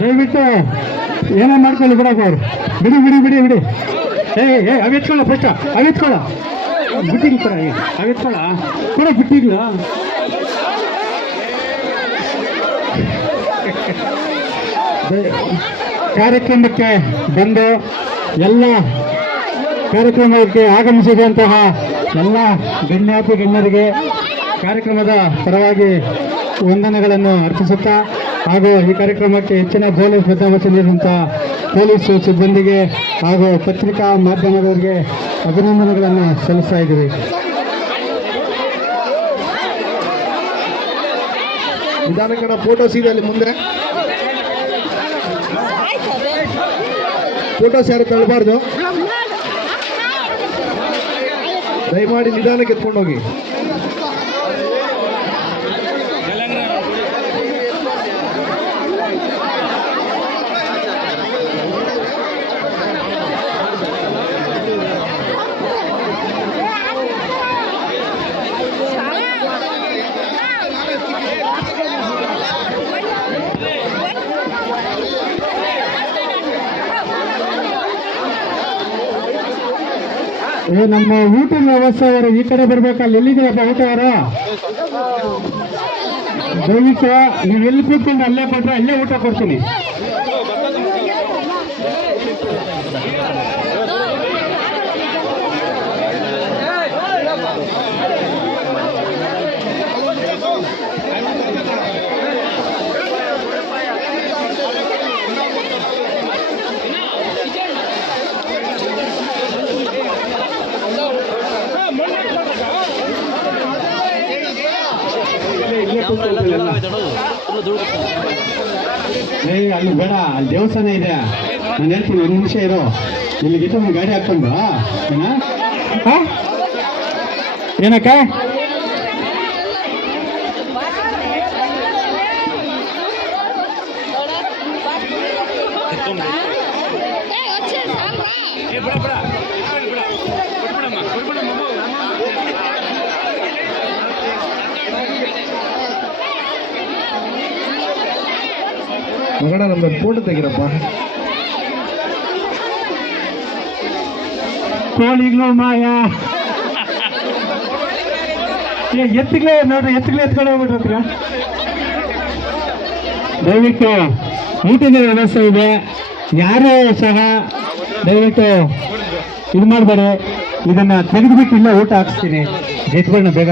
ದಯವಿಟ್ಟು ಏನೋ ಮಾಡ್ಕೊಳ್ಳಿ ಬಿಡಪ್ಪ ಅವ್ರು. ಬಿಡಿ ಬಿಡಿ ಬಿಡಿ ಬಿಡಿ. ಅವೆತ್ಕೊಳ್ಳ ಫಸ್ಟ್ ಅವೆತ್ಕೊಳ್ಳ ಬಿಟ್ಟಿಗೆ ಥರ ಅವೆತ್ಕೊಳ್ಳ ಕೂಡ ಬಿಟ್ಟಿಗ್ಲ ಕಾರ್ಯಕ್ರಮಕ್ಕೆ ಬಂದು ಎಲ್ಲ ಕಾರ್ಯಕ್ರಮಕ್ಕೆ ಆಗಮಿಸಿದಂತಹ ಎಲ್ಲ ಗಣ್ಯಾತಿ ಗಣ್ಯರಿಗೆ ಕಾರ್ಯಕ್ರಮದ ಪರವಾಗಿ ವಂದನೆಗಳನ್ನು ಅರ್ಪಿಸುತ್ತಾ ಹಾಗೂ ಈ ಕಾರ್ಯಕ್ರಮಕ್ಕೆ ಹೆಚ್ಚಿನ ಪೊಲೀಸ್ ಬಂದೋಬಸ್ತ್ ನೀಡಿದಂತಹ ಪೊಲೀಸ್ ಸಿಬ್ಬಂದಿಗೆ ಹಾಗೂ ಪತ್ರಿಕಾ ಮಾಧ್ಯಮದವರಿಗೆ ಅಭಿನಂದನೆಗಳನ್ನು ಸಲ್ಲಿಸ್ತಾ ಇದ್ದೀವಿ. ನಿಧಾನಕ್ಕಡ ಫೋಟೋಸ್ ಇದೆ ಅಲ್ಲಿ ಮುಂದೆ. ಫೋಟೋಸ್ ಯಾರು ತಳ್ಳಬಾರ್ದು, ದಯಮಾಡಿ ನಿಧಾನಕ್ಕೆ ಎತ್ಕೊಂಡು ಹೋಗಿ. ನಮ್ಮ ಊಟದ ವ್ಯವಸ್ಥೆ ಅವರು ಈ ಕಡೆ ಬರ್ಬೇಕಲ್ಲ. ಎಲ್ಲಿದ್ದೀರಪ್ಪ ಊಟ ಅವರು? ದಯವಿಟ್ಟು ನೀವು ಎಲ್ಲಿ ಕೂತ್ಕೊಂಡು ಅಲ್ಲೇ ಕೊಟ್ರೆ ಅಲ್ಲೇ ಊಟ ಕೊಡ್ತೀನಿ. ಅಲ್ಲಿ ಬೇಡ, ಅಲ್ಲಿ ದೇವಸ್ಥಾನ ಇದೆ. ನಾನು ಹೇಳ್ತೀನಿ, ಒಂದು ನಿಮಿಷ ಇರೋ. ಇಲ್ಲಿ ಗಿಟ್ಟ ಗಾಡಿ ಹಾಕೊಂಡು ಏನಕ್ಕ ಮಗಡ ನಮ್ದು ಫೋಟೋ ತೆಗಿರಪ್ಪ. ಕೋಳಿಗಳು ಮಾಯ ಎತ್ತಿಗಳೇ ನೋಡ್ರಿ, ಎತ್ತಿಗಳೇ ಎತ್ಕೊಂಡು ಹೋಗ್ಬಿಟ್ರ. ದಯವಿಟ್ಟು ಊಟದ ವ್ಯವಸ್ಥೆ ಇದೆ, ಯಾರು ಸಹ ದಯವಿಟ್ಟು ಇದು ಮಾಡಬೇಡಿ. ಇದನ್ನ ತೆಗೆದುಬಿಟ್ಟು ಇಲ್ಲ ಊಟ ಹಾಕ್ಸ್ತೀನಿ. ಎತ್ಕೊಳ್ಳೋಣ ಬೇಗ.